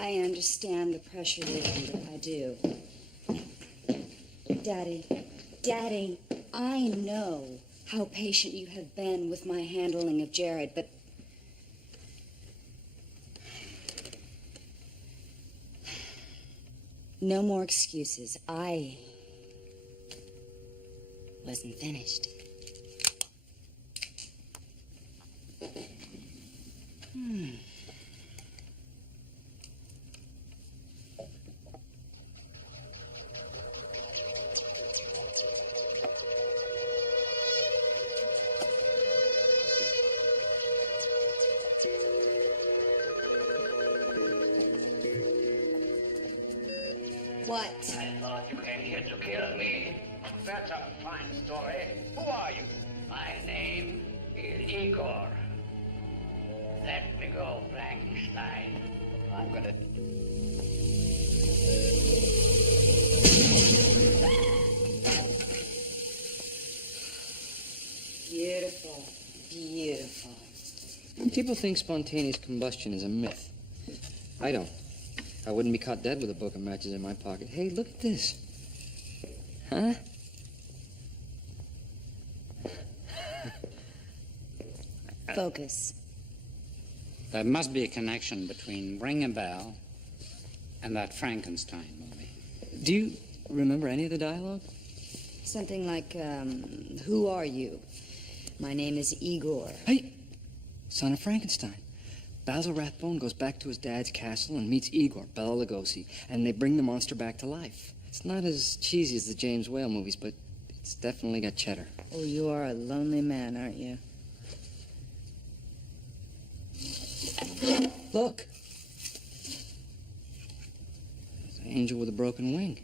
I understand the pressure you're under. I do. Daddy, I know how patient you have been with my handling of Jared, but... No more excuses. I wasn't finished. What? I thought you came here to kill me. That's a fine story. Who are you? My name is Igor. Let me go, Frankenstein. I'm gonna... Beautiful. Beautiful. People think spontaneous combustion is a myth. I don't. I wouldn't be caught dead with a book of matches in my pocket. Hey, look at this. Huh? Focus. There must be a connection between Ring a Bell and that Frankenstein movie. Do you remember any of the dialogue? Something like, who are you? My name is Igor. Hey, son of Frankenstein. Basil Rathbone goes back to his dad's castle and meets Igor, Bela Lugosi, and they bring the monster back to life. It's not as cheesy as the James Whale movies, but it's definitely got cheddar. Oh, you are a lonely man, aren't you? Look. There's an angel with a broken wing.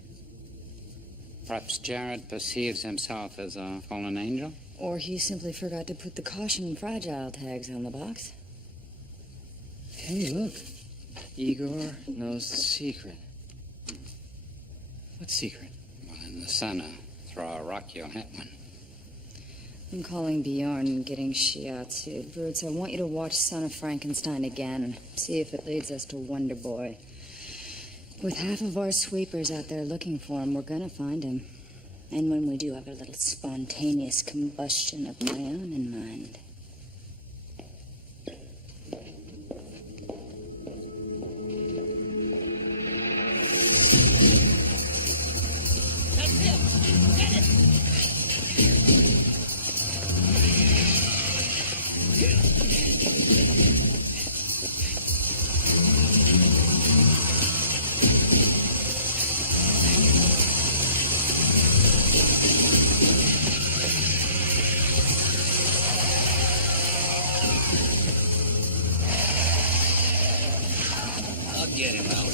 Perhaps Jared perceives himself as a fallen angel? Or he simply forgot to put the caution fragile tags on the box. Hey, look. Igor knows the secret. What secret? Well, in the center, throw a rock, you'll hit one. I'm calling Bjorn and getting shiatsu. Brutes, I want you to watch Son of Frankenstein again and see if it leads us to Wonder Boy. With half of our sweepers out there looking for him, we're gonna find him. And when we do, have a little spontaneous combustion of my own in mind. Get him out.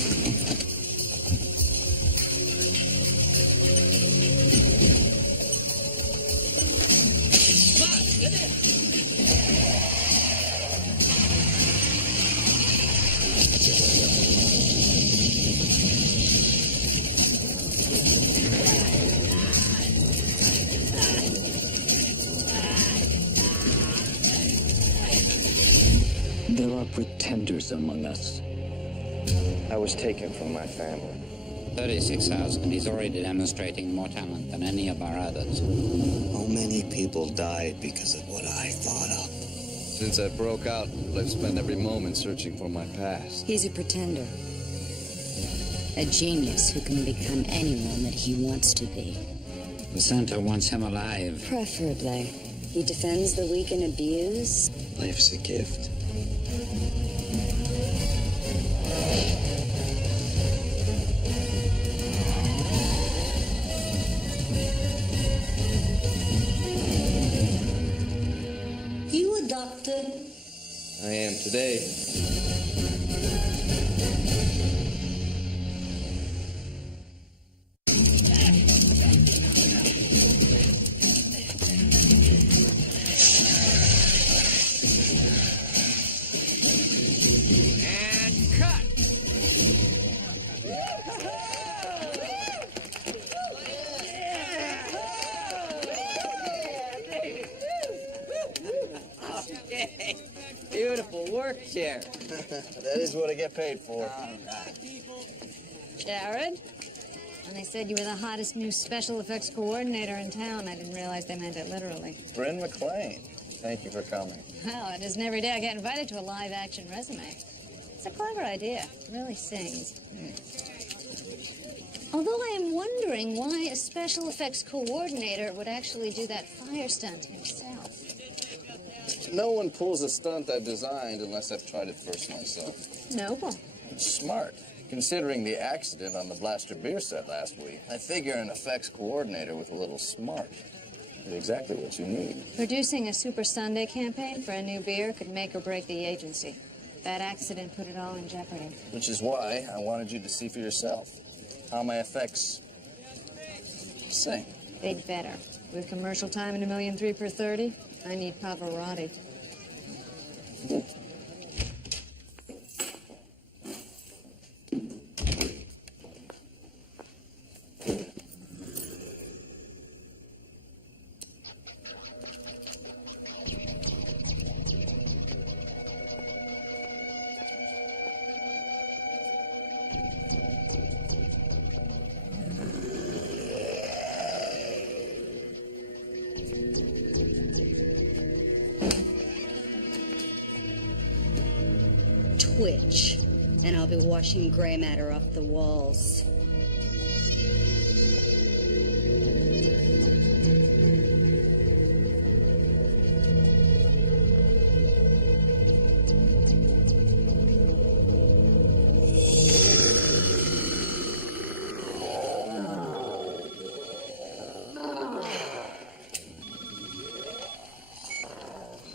There are pretenders among us. I was taken from my family. 36,000. He's already demonstrating more talent than any of our others. How many people died because of what I thought of? Since I broke out, I've spent every moment searching for my past. He's a pretender. A genius who can become anyone that he wants to be. The center wants him alive. Preferably. He defends the weak and abused. Life's a gift. You a doctor? I am today. Beautiful. Wonderful work, Jared. That is what I get paid for. Jared? When they said you were the hottest new special effects coordinator in town, I didn't realize they meant it literally. Bryn McLean, thank you for coming. Well, it isn't every day I get invited to a live-action resume. It's a clever idea. It really sings. Although I am wondering why a special effects coordinator would actually do that fire stunt himself. No one pulls a stunt I've designed unless I've tried it first myself. Noble. Smart. Considering the accident on the Blaster beer set last week, I figure an effects coordinator with a little smart is exactly what you need. Producing a Super Sunday campaign for a new beer could make or break the agency. That accident put it all in jeopardy. Which is why I wanted you to see for yourself how my effects sing. They'd better. With commercial time and $1.3 million per 30, I need Pavarotti. Twitch, and I'll be washing gray matter off the walls.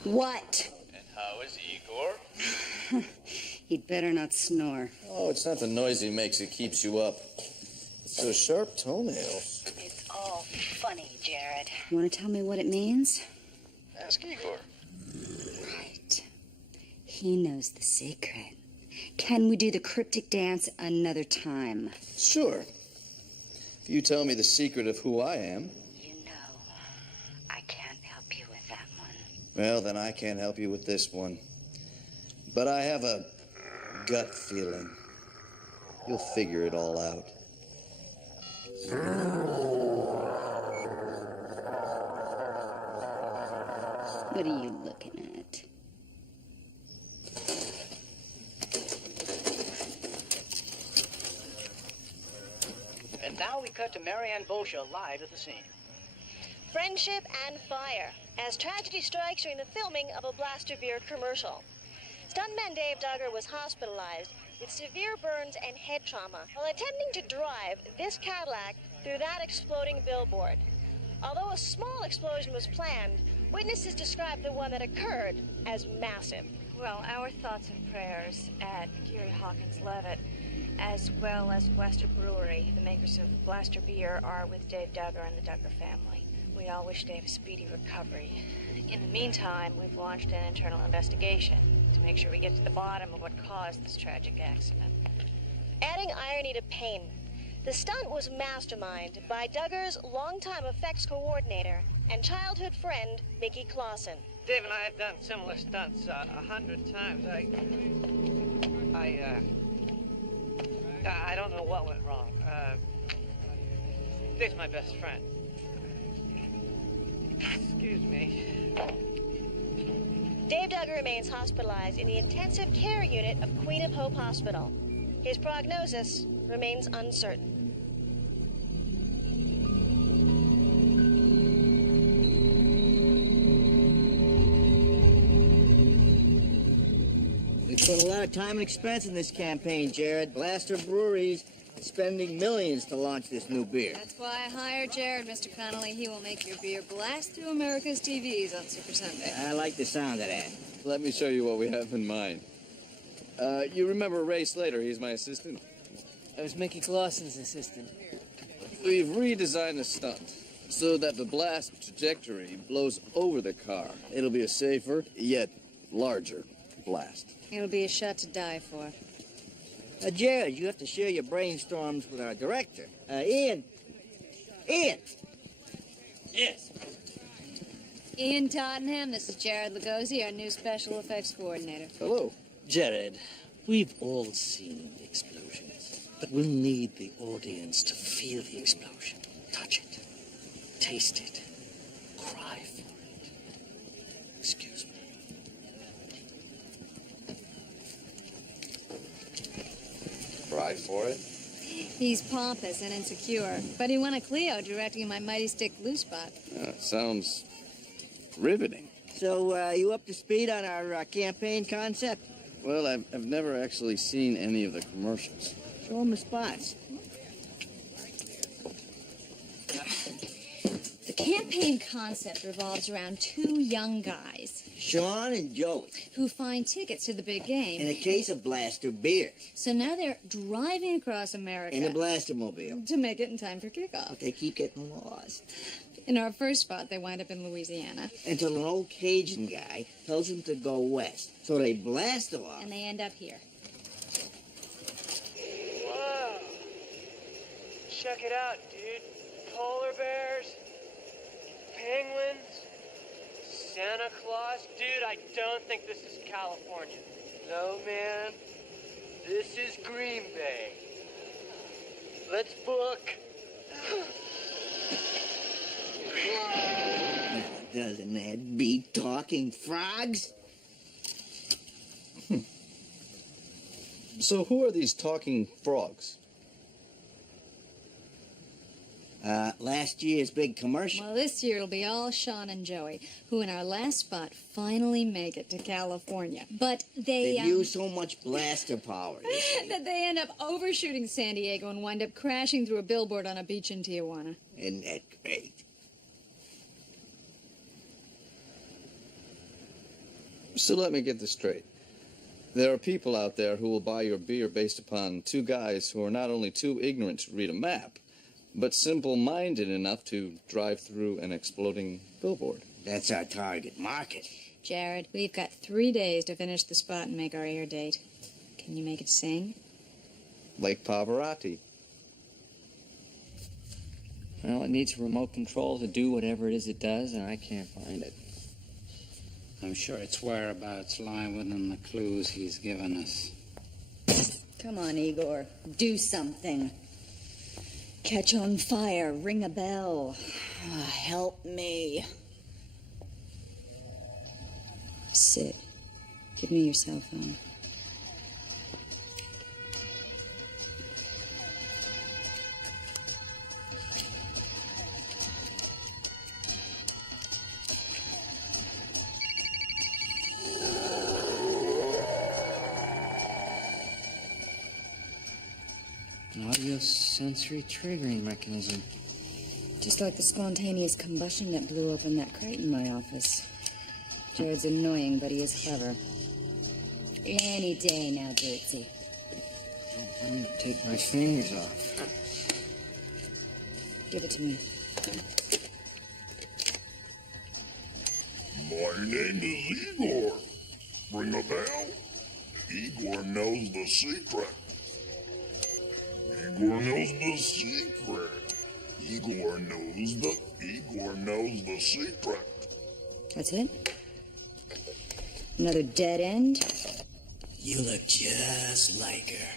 What? And how is Igor? He'd better not snore. Oh, it's not the noise he makes that keeps you up. It's those sharp toenails. It's all funny, Jared. You want to tell me what it means? Ask Igor. Right. He knows the secret. Can we do the cryptic dance another time? Sure. If you tell me the secret of who I am. You know, I can't help you with that one. Well, then I can't help you with this one. But I have a gut feeling. You'll figure it all out. What are you looking at? And now we cut to Marianne Bolsha live at the scene. Friendship and fire, as tragedy strikes during the filming of a Blaster beer commercial. Stuntman Dave Duggar was hospitalized with severe burns and head trauma while attempting to drive this Cadillac through that exploding billboard. Although a small explosion was planned, witnesses described the one that occurred as massive. Well, our thoughts and prayers at Gary Hawkins Levitt, as well as Blaster Brewery, the makers of Blaster Beer, are with Dave Duggar and the Duggar family. We all wish Dave a speedy recovery. In the meantime, we've launched an internal investigation to make sure we get to the bottom of what caused this tragic accident. Adding irony to pain, the stunt was masterminded by Duggar's longtime effects coordinator and childhood friend, Mickey Clausen. Dave and I have done similar stunts 100 times. I don't know what went wrong. Dave's my best friend. Excuse me. Dave Duggar remains hospitalized in the intensive care unit of Queen of Hope Hospital. His prognosis remains uncertain. We put a lot of time and expense in this campaign, Jared. Blaster Brewery's spending millions to launch this new beer. That's why I hired Jared, Mr. Connolly. He will make your beer blast through America's TVs on Super Sunday. I like the sound of that. Let me show you what we have in mind. You remember Ray Slater? He's my assistant. I was Mickey Clausen's assistant. We've redesigned the stunt so that the blast trajectory blows over the car. It'll be a safer, yet larger blast. It'll be a shot to die for. Jared, you have to share your brainstorms with our director. Ian! Yes. Ian Tottenham, this is Jared Lugosi, our new special effects coordinator. Hello. Jared, we've all seen explosions, but we'll need the audience to feel the explosion, touch it, taste it, cry for it. Excuse me. Cry for it? He's pompous and insecure, but he won a Clio directing my Mighty Stick Blue Spot. Sounds riveting. So, you up to speed on our campaign concept? Well, I've never actually seen any of the commercials. Show him the spots. The campaign concept revolves around two young guys Sean and Joey. who find tickets to the big game. In a case of Blaster beer. So now they're driving across America In a Blastermobile. to make it in time for kickoff. But they keep getting lost. In our first spot, they wind up in Louisiana. Until an old Cajun guy tells them to go west. So they blast off. And they end up here. Whoa. Check it out, dude. Polar bears, penguins, Santa Claus. Dude, I don't think this is California. No, man. This is Green Bay. Let's book. Doesn't that beat talking frogs? So who are these talking frogs? Last year's big commercial. Well, this year it'll be all Sean and Joey, who in our last spot finally make it to California. But They've used so much blaster power. that they end up overshooting San Diego and wind up crashing through a billboard on a beach in Tijuana. Isn't that great? So let me get this straight. There are people out there who will buy your beer based upon two guys who are not only too ignorant to read a map, but simple-minded enough to drive through an exploding billboard. That's our target market. Jared, we've got 3 days to finish the spot and make our air date. Can you make it sing? Like Pavarotti. Well, it needs a remote control to do whatever it is it does, and I can't find it. I'm sure its whereabouts lie within the clues he's given us. Come on, Igor. Do something. Catch on fire. Ring a bell. Help me. Sit. Give me your cell phone. An audio sensory triggering mechanism. Just like the spontaneous combustion that blew up in that crate in my office. Jared's annoying, but he is clever. Any day now, Dirtsy. I'm gonna take my fingers off. Give it to me. My name is Igor. Ring a bell? Igor knows the secret. Igor knows the secret. Igor knows the secret. That's it? Another dead end? You look just like her.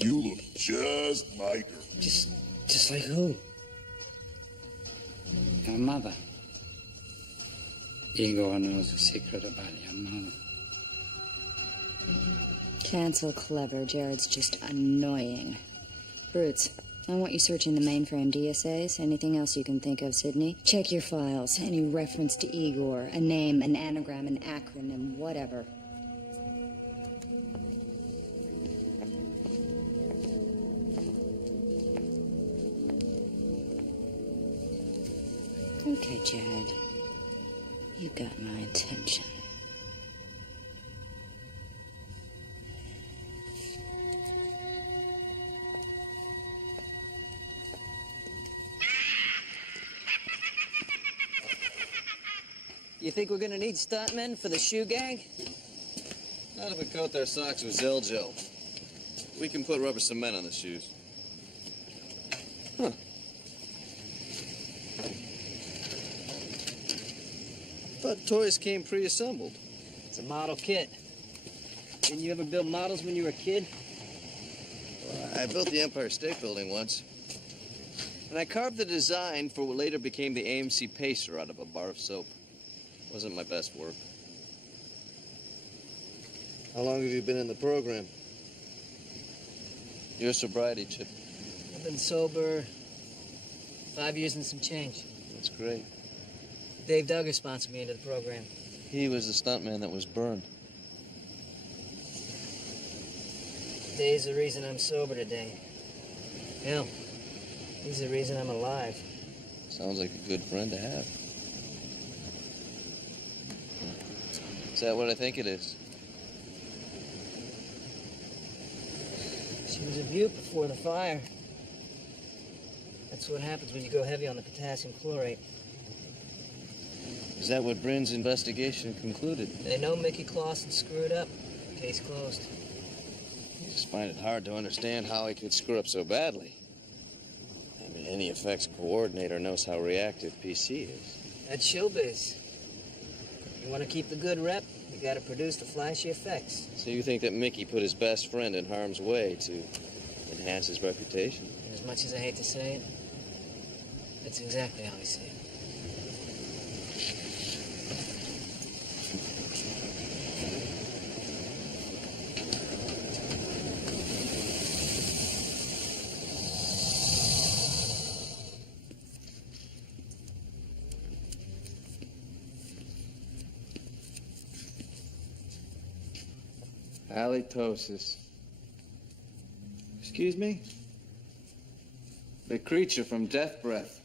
You look just like her. Just like who? Your mother. Igor knows a secret about your mother. Cancel clever. Jared's just annoying. Brutes, I want you searching the mainframe DSAs. Anything else you can think of, Sydney? Check your files. Any reference to Igor, a name, an anagram, an acronym, whatever. Okay, Jared. You got my attention. You think we're gonna need stuntmen for the shoe gag? Not if we coat their socks with Zell gel. We can put rubber cement on the shoes. thought toys came pre-assembled. It's a model kit. Didn't you ever build models when you were a kid? Well, I built the Empire State Building once. And I carved the design for what later became the AMC Pacer out of a bar of soap. Wasn't my best work. How long have you been in the program? Your sobriety, Chip. I've been sober 5 years and some change. That's great. Dave Duggar sponsored me into the program. He was the stuntman that was burned. Dave's the reason I'm sober today. Hell, he's the reason I'm alive. Sounds like a good friend to have. Is that what I think it is? She was a beaut before the fire. That's what happens when you go heavy on the potassium chlorate. Is that what Bryn's investigation concluded? They know Mickey Clausen screwed up. Case closed. I just find it hard to understand how he could screw up so badly. I mean, any effects coordinator knows how reactive PC is. That's showbiz. You want to keep the good rep, you got to produce the flashy effects. So you think that Mickey put his best friend in harm's way to enhance his reputation? As much as I hate to say it, that's exactly how I see it. Halitosis. Excuse me? The creature from Death Breath.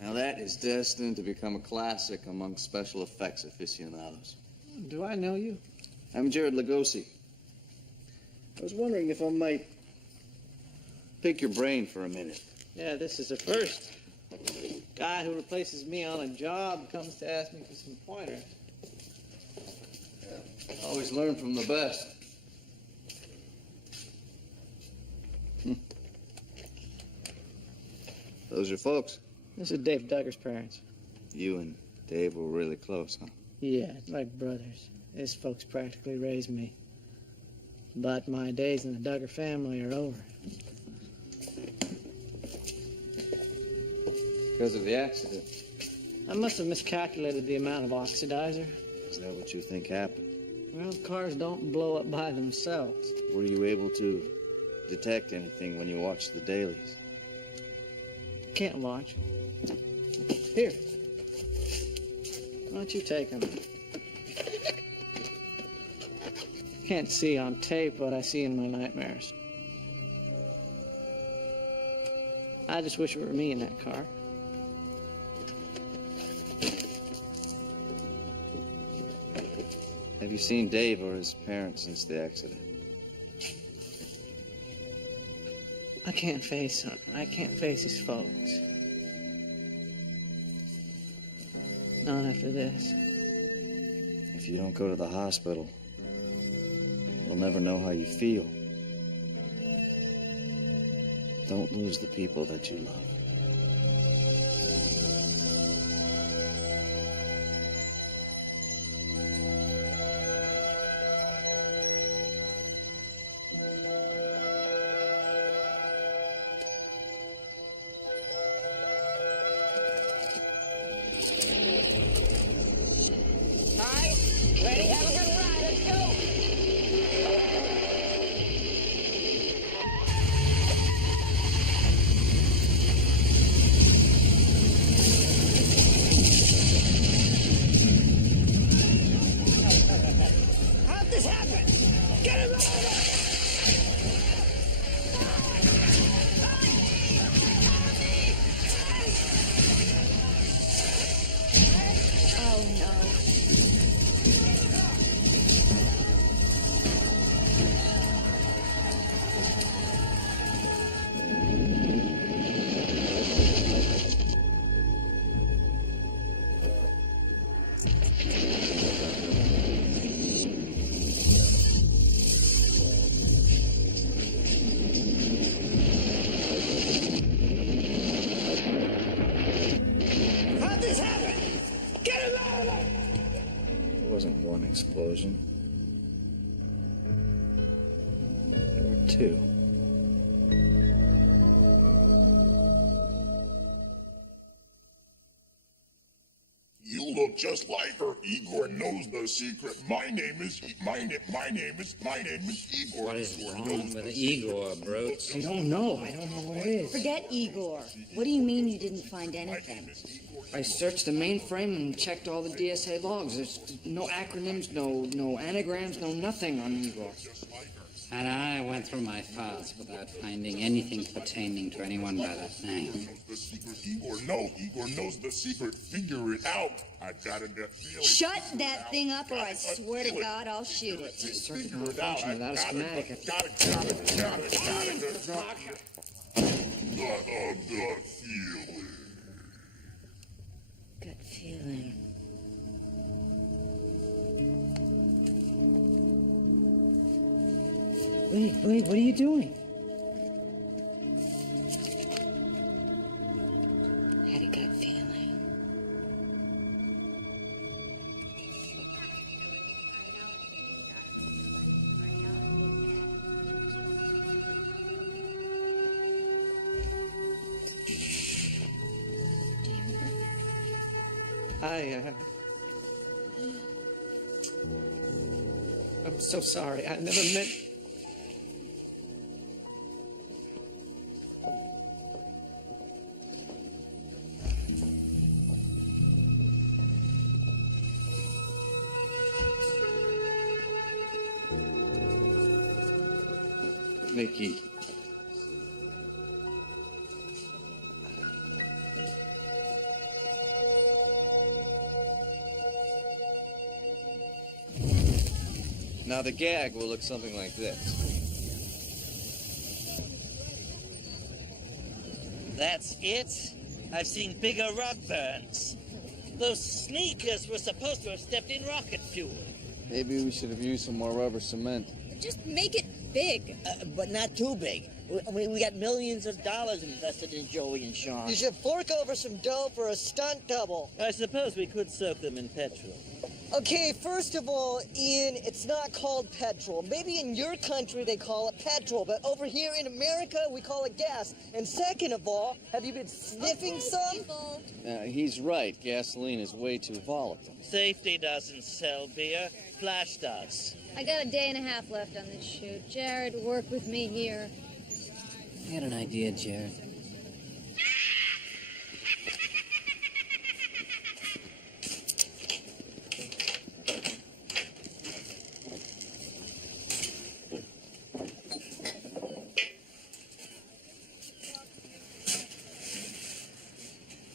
Now that is destined to become a classic among special effects aficionados. Do I know you? I'm Jared Lugosi. I was wondering if I might pick your brain for a minute. Yeah, this is a first. Guy who replaces me on a job comes to ask me for some pointers. Always learn from the best. Those are folks. This is Dave Duggar's parents. You and Dave were really close, huh? Yeah, like brothers. His folks practically raised me. But my days in the Duggar family are over. Because of the accident. I must have miscalculated the amount of oxidizer. Is that what you think happened? Well, cars don't blow up by themselves. Were you able to detect anything when you watched the dailies? Can't watch. Here. Why don't you take them? Can't see on tape what I see in my nightmares. I just wish it were me in that car. Have you seen Dave or his parents since the accident? I can't face him. I can't face his folks. Not after this. If you don't go to the hospital, we'll never know how you feel. Don't lose the people that you love. Ready? Have a good ride. Let's go. How'd this happen? Get him over! Oh, no. It wasn't one explosion. There were two. You look just like her. Igor knows the secret. My name is Igor. What is wrong with Igor, Brooks? I don't know where it is. Forget Igor. What do you mean you didn't find anything? I searched the mainframe and checked all the DSA logs. There's no acronyms, no anagrams, no nothing on Igor. And I went through my files without finding anything pertaining to anyone by that name. The secret. Igor knows the secret. Figure it out. I got a gut feeling. Shut that thing up or I swear to God I'll shoot it. Circuit malfunction without a schematic. Got it. Gut feeling. Gut feeling. Wait, what are you doing? Had a gut feeling. I'm so sorry. I never meant... Mickey. Now the gag will look something like this. That's it? I've seen bigger rug burns. Those sneakers were supposed to have stepped in rocket fuel. Maybe we should have used some more rubber cement. Just make it big. But not too big. We got millions of dollars invested in Joey and Sean. You should fork over some dough for a stunt double. I suppose we could soak them in petrol. Okay, first of all, Ian, it's not called petrol. Maybe in your country they call it petrol, but over here in America we call it gas. And second of all, have you been sniffing some? He's right. Gasoline is way too volatile. Safety doesn't sell beer. Flash does. I got a day and a half left on this shoot. Jared, work with me here. I got an idea, Jared.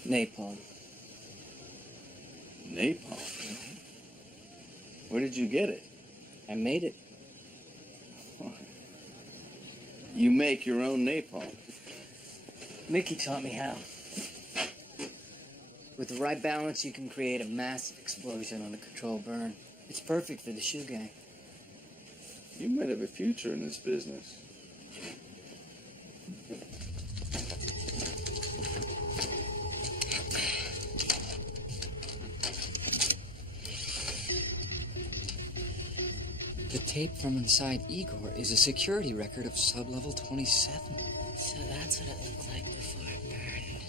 Napalm. Napalm? Where did you get it? I made it. You make your own napalm? Mickey taught me how. With the right balance, you can create a massive explosion on a controlled burn. It's perfect for the shoe gang. You might have a future in this business. The tape from inside Igor is a security record of sub-level 27. So that's what it looked like before it burned.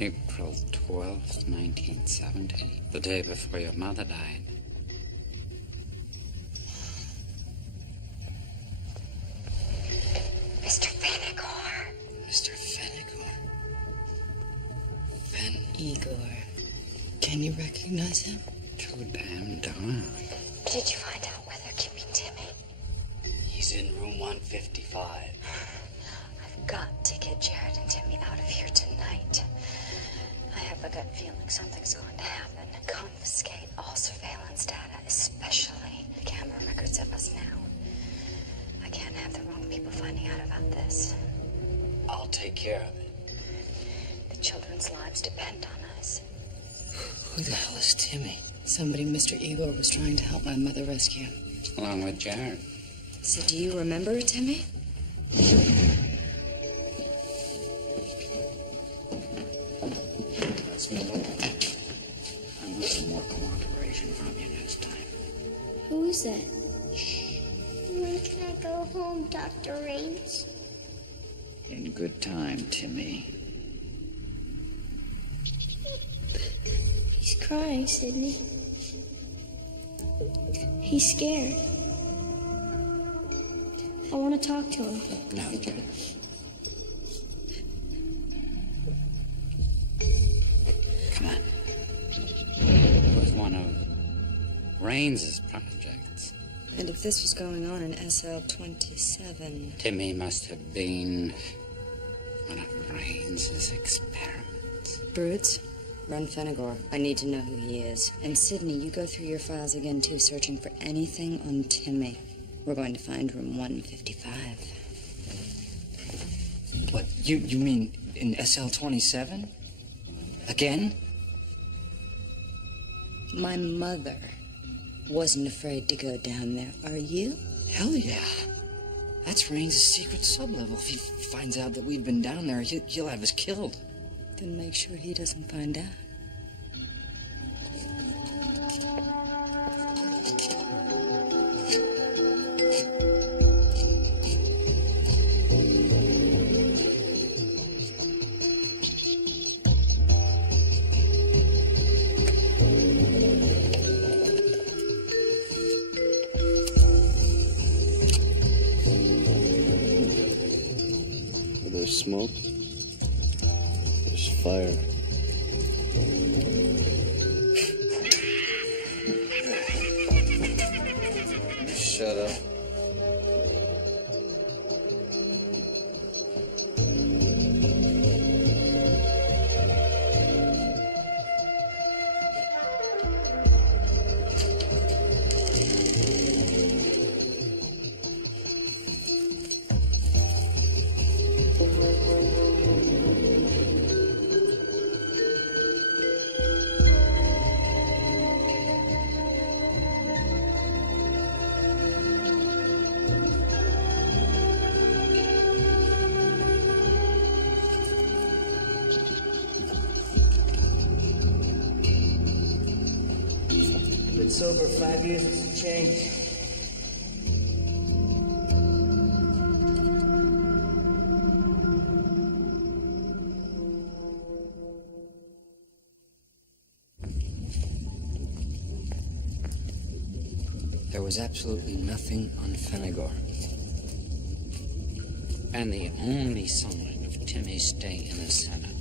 April 12th, 1970. The day before your mother died. Mr. Fenigor. Mr. Fenigor. Igor. Can you recognize him? Too damn dark. Did you find out where they're keeping Timmy? He's in room 155. I've got to get Jared and Timmy out of here tonight. I have a gut feeling something's going to happen. Confiscate all surveillance data, especially the camera records of us now. I can't have the wrong people finding out about this. I'll take care of it. The children's lives depend on us. Who the hell is Timmy? Somebody Mr. Igor was trying to help my mother rescue. Along with Jared. So do you remember Timmy? That's me. I'm not some more cooperation from you next time. Who is that? When can I go home, Dr. Raines? In good time, Timmy. He's crying, Sidney. He's scared. I want to talk to him. No, Joe. Come on. It was one of Raines's projects. And if this was going on in SL-27... Timmy must have been one of Raines's experiments. Brutes, run Fenegor. I need to know who he is. And Sidney, you go through your files again, too, searching for anything on Timmy. We're going to find room 155. What, you mean in SL-27? Again? My mother wasn't afraid to go down there. Are you? Hell yeah. That's Raines' secret sublevel. If he finds out that we've been down there, he'll have us killed. Then make sure he doesn't find out. There's smoke. There's fire. Shut up. Been sober 5 years, it's a change. There was absolutely nothing on Fenegor. And the only sign of Timmy's stay in the Senate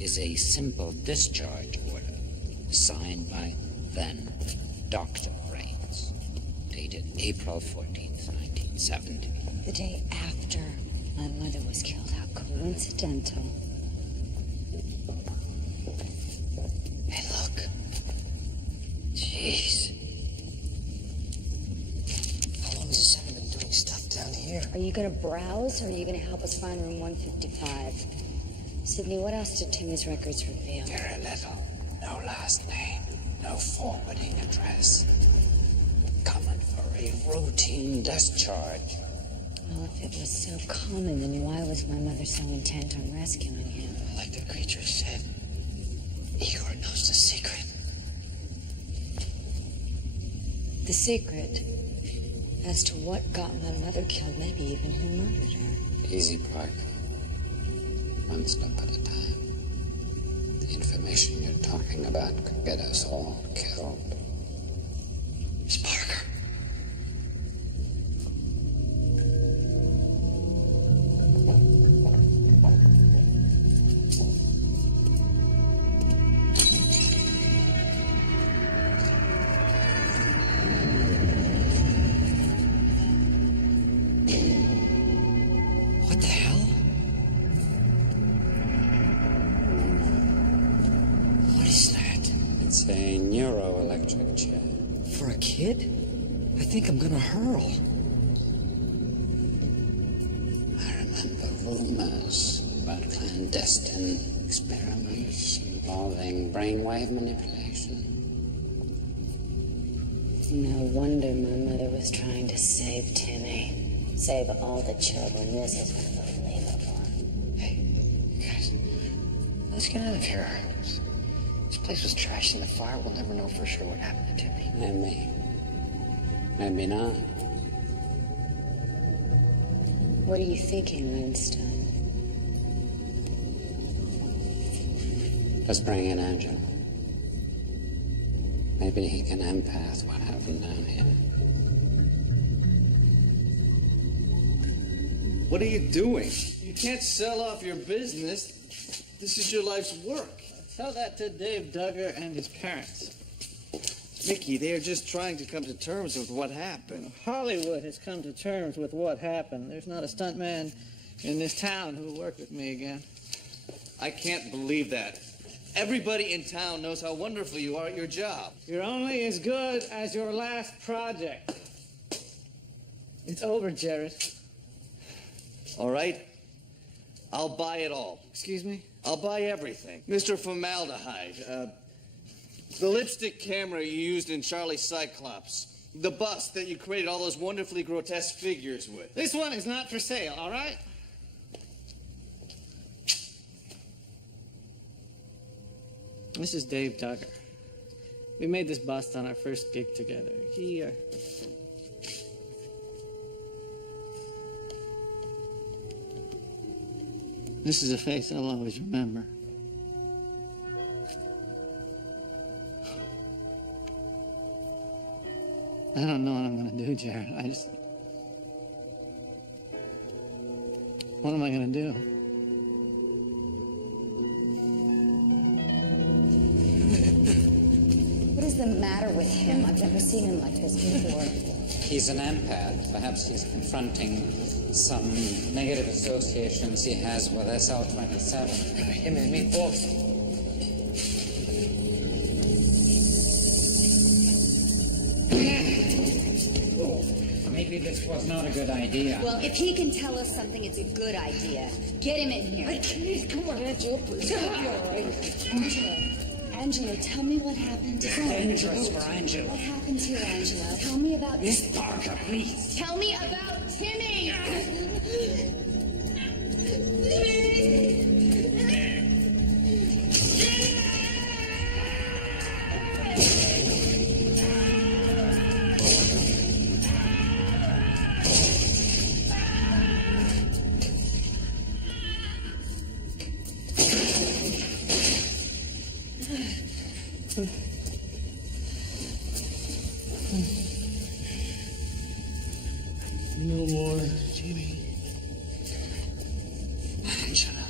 is a simple discharge order signed by then Dr. Raines, dated April 14th, 1970. The day after my mother was killed. How coincidental. Hey, look. Jeez. How long has the Senate been doing stuff down here? Are you gonna browse, or are you gonna help us find room 155? Sydney, what else did Timmy's records reveal? Very little. No last name. No forwarding address. Common for a routine discharge. Well, if it was so common, then why was my mother so intent on rescuing him? Like the creature said, Igor knows the secret. The secret as to what got my mother killed, maybe even who murdered her. Easy, Parker. One step at a time. The information you're talking about could get us all killed. It's Parker. What the hell? What is that? It's a neuroelectric chair. For a kid? I think I'm gonna hurl. I remember rumors about clandestine experiments involving brainwave manipulation. No wonder my mother was trying to save Timmy. Save all the children. This is unbelievable. Hey, guys, let's get out of here. It's place was trashed in the fire. We'll never know for sure what happened to Timmy. Maybe not. What are you thinking, Einstein? Let's bring in Angelo. Maybe he can empath what happened down here. What are you doing? You can't sell off your business. This is your life's work. Tell that to Dave Duggar and his parents. Mickey, they are just trying to come to terms with what happened. Hollywood has come to terms with what happened. There's not a stuntman in this town who will work with me again. I can't believe that. Everybody in town knows how wonderful you are at your job. You're only as good as your last project. It's over, Jared. All right? I'll buy it all. Excuse me? I'll buy everything. Mr. Formaldehyde, the lipstick camera you used in Charlie Cyclops, the bust that you created all those wonderfully grotesque figures with. This one is not for sale, all right? This is Dave Duggar. We made this bust on our first gig together. This is a face I'll always remember. I don't know what I'm gonna do, Jared. What am I gonna do? What is the matter with him? I've never seen him like this before. He's an empath. Perhaps he's confronting some negative associations he has with SL-27. Him and me both. Maybe this was not a good idea. Well, if he can tell us something, it's a good idea. Get him in here. Please, come on, Angelo, please. I'll be all right. Angelo, tell me what happened. Dangerous for Angelo. What happened to you, Angelo? Tell me about... Miss Parker, please. Tell me about Timmy! No more, Jimmy. Angela.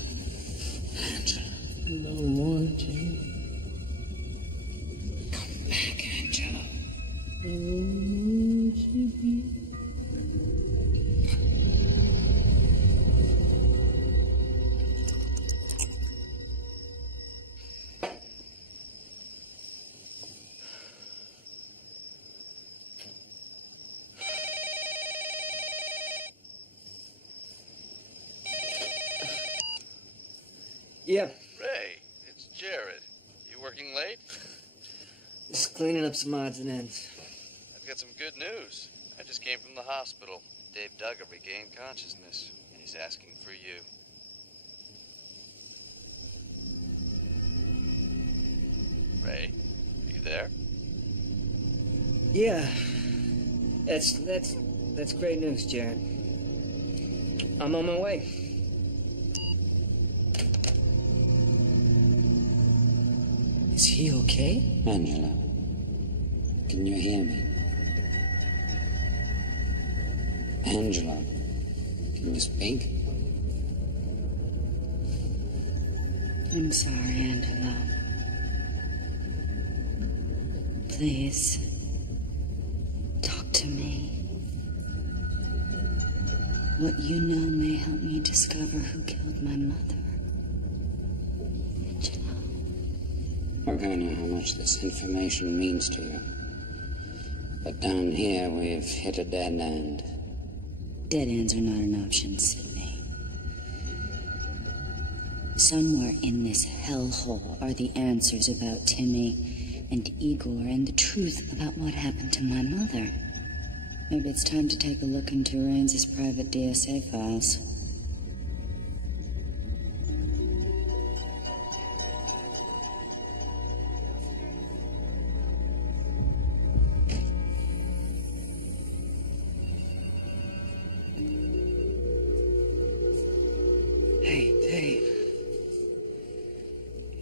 No more, Jimmy. Come back, Angela. No more, Jimmy. Yeah, Ray, it's Jared. You working late? Just cleaning up some odds and ends. I've got some good news. I just came from the hospital. Dave Duggar regained consciousness, and he's asking for you. Ray, are you there? Yeah. That's great news, Jared. I'm on my way. Is he okay? Angela, can you hear me? Angela, can you speak? I'm sorry, Angelo. Please, talk to me. What you know may help me discover who killed my mother. I don't know how much this information means to you. But down here, we've hit a dead end. Dead ends are not an option, Sydney. Somewhere in this hellhole are the answers about Timmy and Igor and the truth about what happened to my mother. Maybe it's time to take a look into Raines' private DSA files.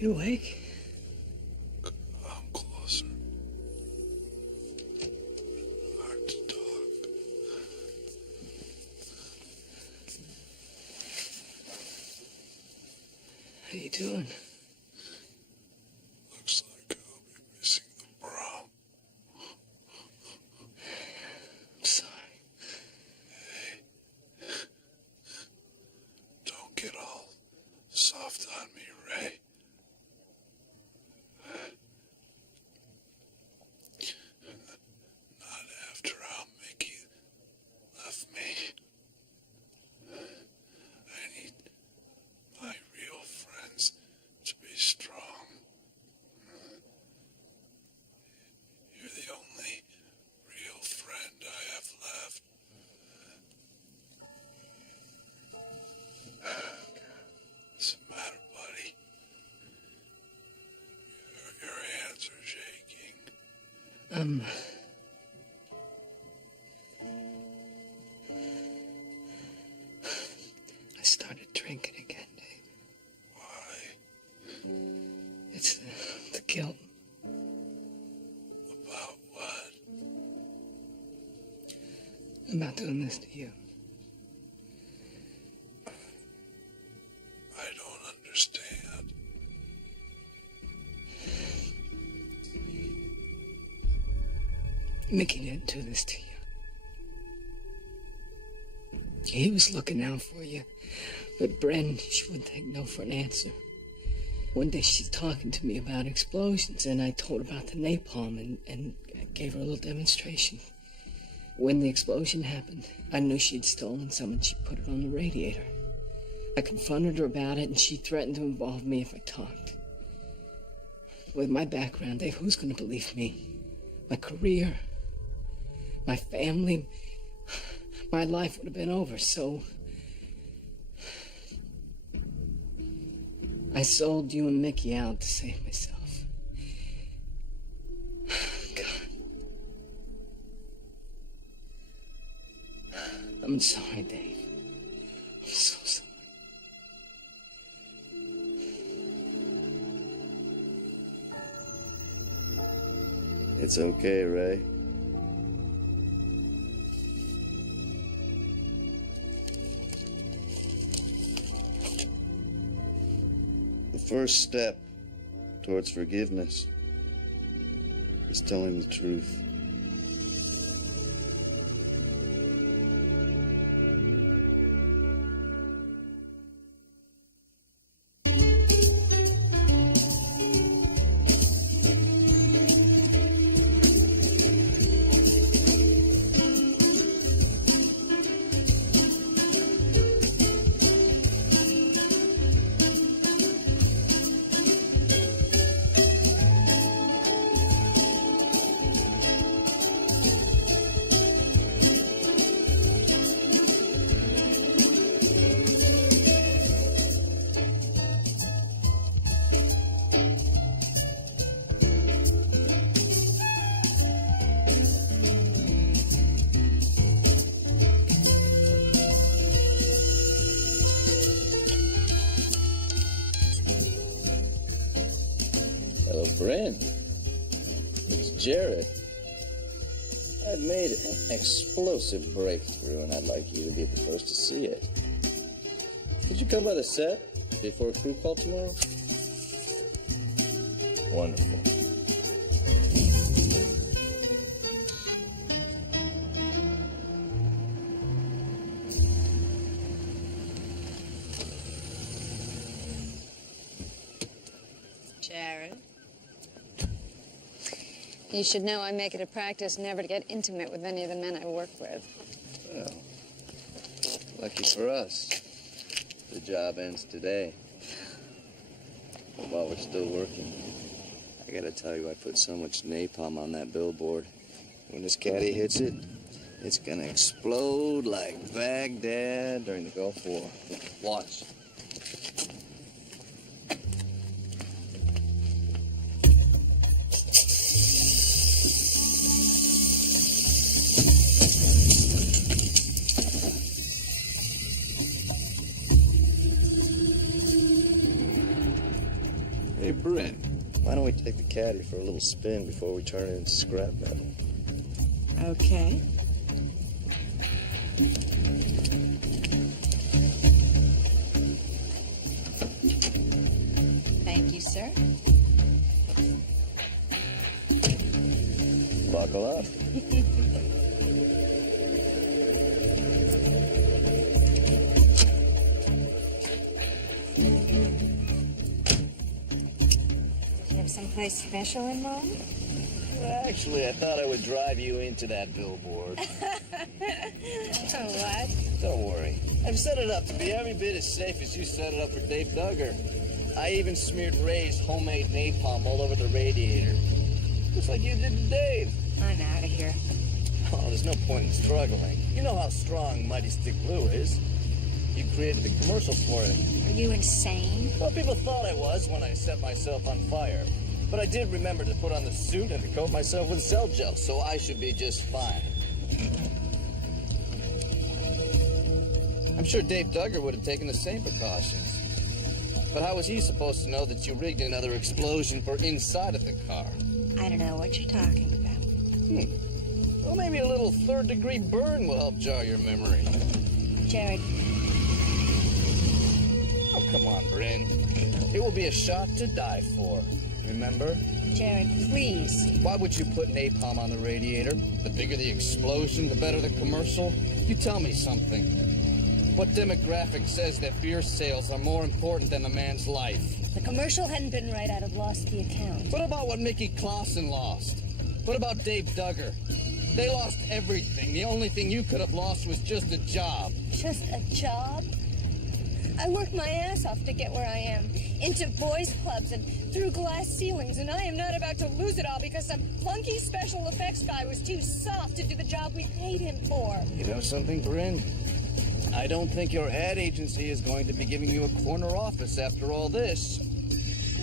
You awake? I'm closer. Hard to talk. How you doing? Looks like I'll be missing the prom. I'm sorry. Hey. Don't get all soft on me, Ray. Not after how Mickey left me. I need my real friends to be strong. You're the only real friend I have left. What's the matter, buddy? Your hands are shaking. I started drinking again, Dave. Why? It's the guilt. About what? About doing this to you. I don't understand. Mickey didn't do this to you. He was looking out for you. But Bren, she wouldn't take no for an answer. One day she's talking to me about explosions, and I told her about the napalm and I gave her a little demonstration. When the explosion happened, I knew she'd stolen some and she put it on the radiator. I confronted her about it and she threatened to involve me if I talked. With my background, Dave, who's going to believe me? My career, my family, my life would have been over, so I sold you and Mickey out to save myself. God. I'm sorry, Dave. I'm so sorry. It's okay, Ray. The first step towards forgiveness is telling the truth. Hello, Brent. It's Jared. I've made an explosive breakthrough, and I'd like you to be the first to see it. Could you come by the set before a crew call tomorrow? Wonderful. Jared. You should know I make it a practice never to get intimate with any of the men I work with. Well, lucky for us, the job ends today. But while we're still working, I gotta tell you, I put so much napalm on that billboard. When this caddy hits it, it's gonna explode like Baghdad during the Gulf War. Watch. Hey, Take the caddy for a little spin before we turn it into scrap metal. Okay. Thank you, sir. Buckle up. Did you have someplace special in mind? Actually, I thought I would drive you into that billboard. What? Don't worry. I've set it up to be every bit as safe as you set it up for Dave Duggar. I even smeared Ray's homemade napalm all over the radiator. Just like you did to Dave. I'm out of here. Oh, there's no point in struggling. You know how strong Mighty Stick Glue is. You created the commercial for it. Are you insane? Well, people thought I was when I set myself on fire. But I did remember to put on the suit and to coat myself with cell gel, so I should be just fine. I'm sure Dave Duggar would have taken the same precautions. But how was he supposed to know that you rigged another explosion for inside of the car? I don't know what you're talking about. Well, maybe a little third-degree burn will help jar your memory. Jared. Oh, come on, Bryn. It will be a shot to die for. Remember? Jared, please. Why would you put napalm on the radiator? The bigger the explosion, the better the commercial? You tell me something. What demographic says that beer sales are more important than a man's life? The commercial hadn't been right, I'd have lost the account. What about what Mickey Clausen lost? What about Dave Duggar? They lost everything. The only thing you could have lost was just a job. Just a job? I worked my ass off to get where I am. Into boys' clubs and through glass ceilings, and I am not about to lose it all because some flunky special effects guy was too soft to do the job we paid him for. You know something, Bryn? I don't think your ad agency is going to be giving you a corner office after all this.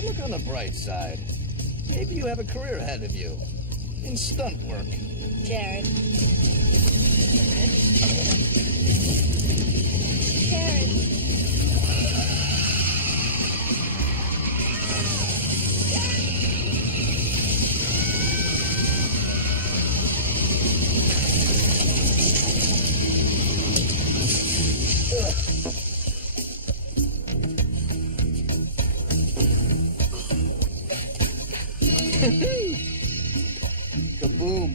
Look on the bright side. Maybe you have a career ahead of you. In stunt work. Jared. Jared. Kaboom.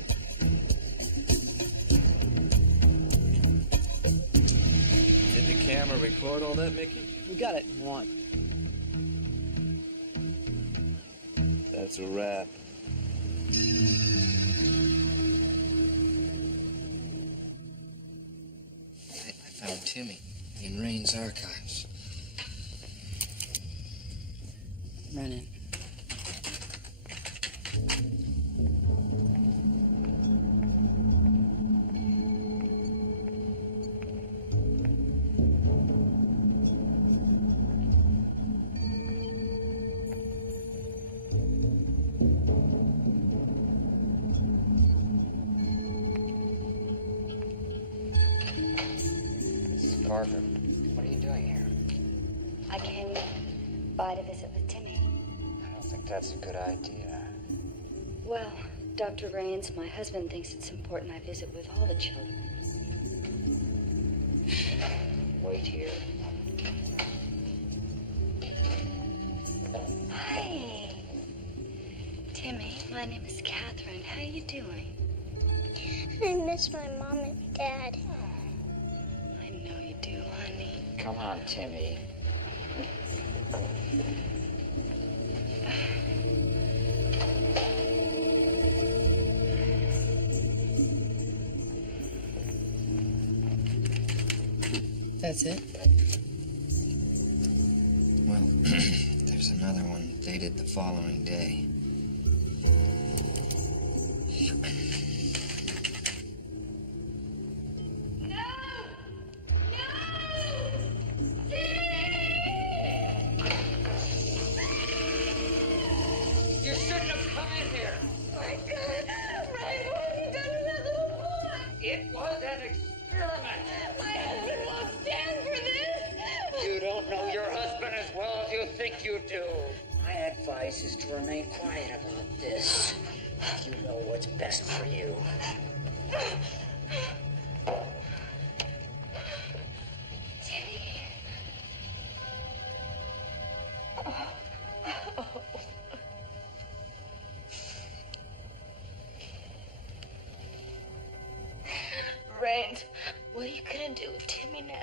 Did the camera record all that, Mickey? We got it in one. That's a wrap. I found Timmy in Rain's archives. Brennan. Parker, what are you doing here? I came by to visit with Timmy. I don't think that's a good idea. Well, Dr. Raines, my husband thinks it's important I visit with all the children. Wait here. Hi. Timmy, my name is Catherine. How are you doing? I miss my mom and dad. I know you do, honey. Come on, Timmy. That's it? Well, there's another one dated the following day. You shouldn't have come in here. My God! Ray, what have you done to that little boy? It was an experiment. My husband won't stand for this! You don't know your husband as well as you think you do. I had advice is to remain quiet about this. You know what's best for you. Timmy. Rains, what are you gonna do with Timmy now?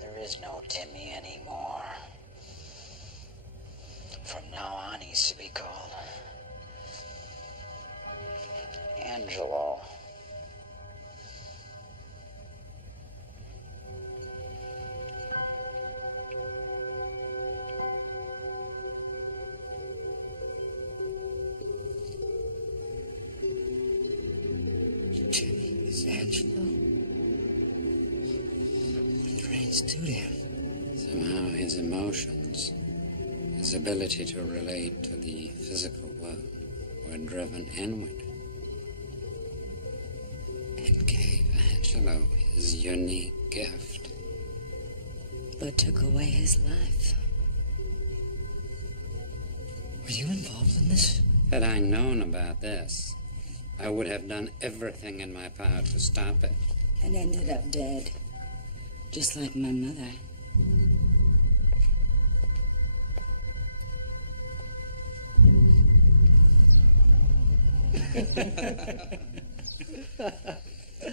There is no Timmy anymore. From now on, he's to be called Angelo. Jimmy is Angelo. What did Rains do to him? Somehow his emotions, his ability to relate to the physical world, were driven inward. It gave Angelo his unique gift. But took away his life. Were you involved in this? Had I known about this, I would have done everything in my power to stop it. And ended up dead. Just like my mother.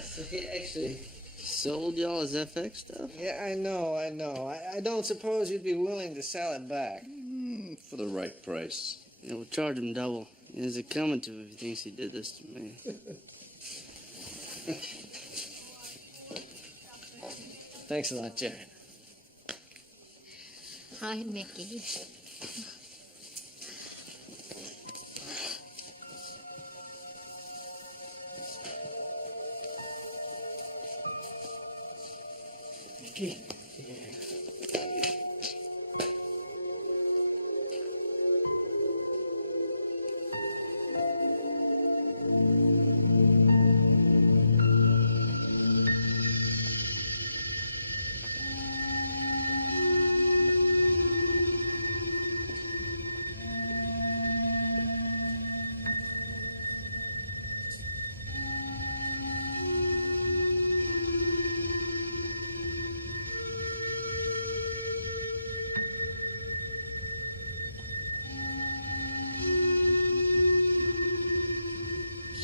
So he actually sold y'all his FX stuff? Yeah, I know. I don't suppose you'd be willing to sell it back. For the right price. Yeah, we'll charge him double. Is it coming to him if he thinks he did this to me? Thanks a lot, Jared. Hi, Mickey. Mickey.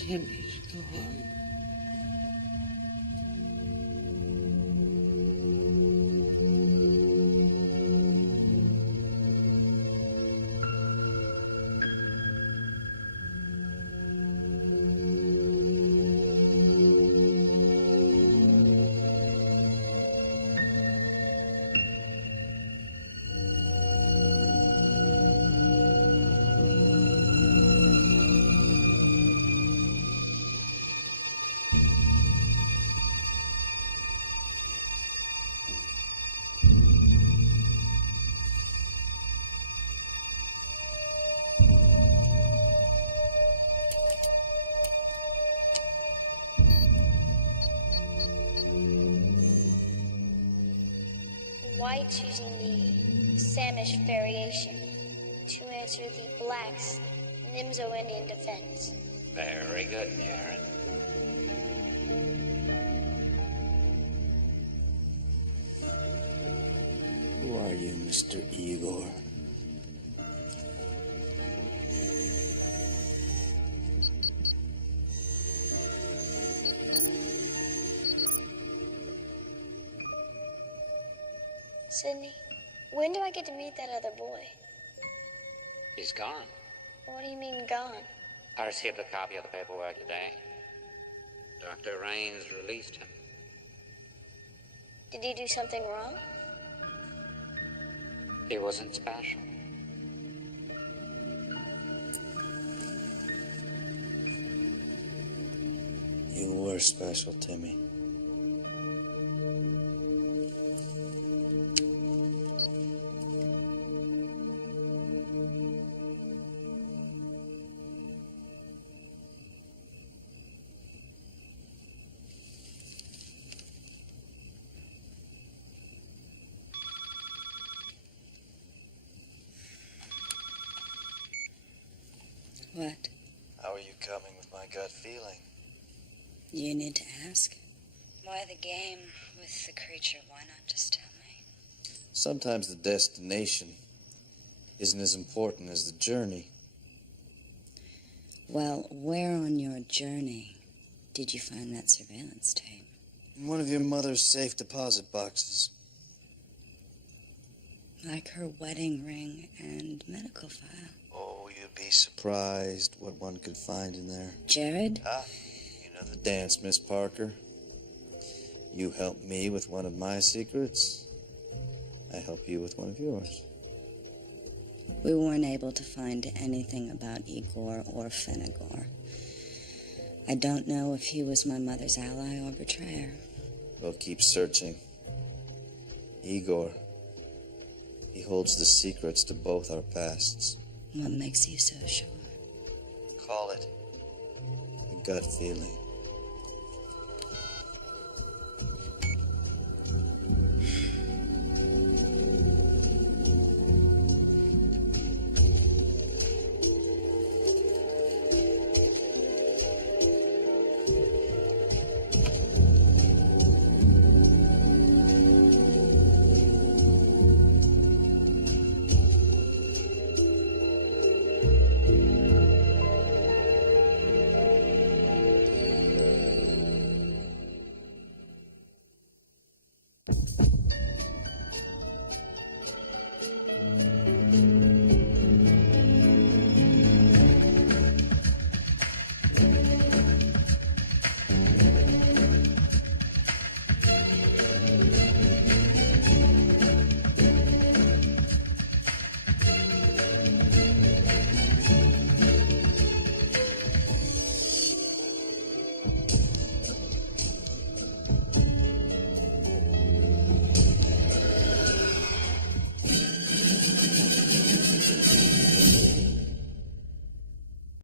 Jimmy's gone. Whites using the Samish variation to answer the blacks' Nimzo Indian defense. Very good, Jared. Who are you, Mr. Igor? Sydney, when do I get to meet that other boy? He's gone. What do you mean gone? I received a copy of the paperwork today. Dr. Raines released him. Did he do something wrong? He wasn't special. You were special, Timmy. What? How are you coming with my gut feeling? You need to ask. Why the game with the creature? Why not just tell me? Sometimes the destination isn't as important as the journey. Well, where on your journey did you find that surveillance tape? In one of your mother's safe deposit boxes. Like her wedding ring and medical file. Oh, you'd be surprised what one could find in there. Jared? You know the dance, Miss Parker. You help me with one of my secrets. I help you with one of yours. We weren't able to find anything about Igor or Fenigor. I don't know if he was my mother's ally or betrayer. We'll keep searching. Igor. He holds the secrets to both our pasts. What makes you so sure? Call it a gut feeling.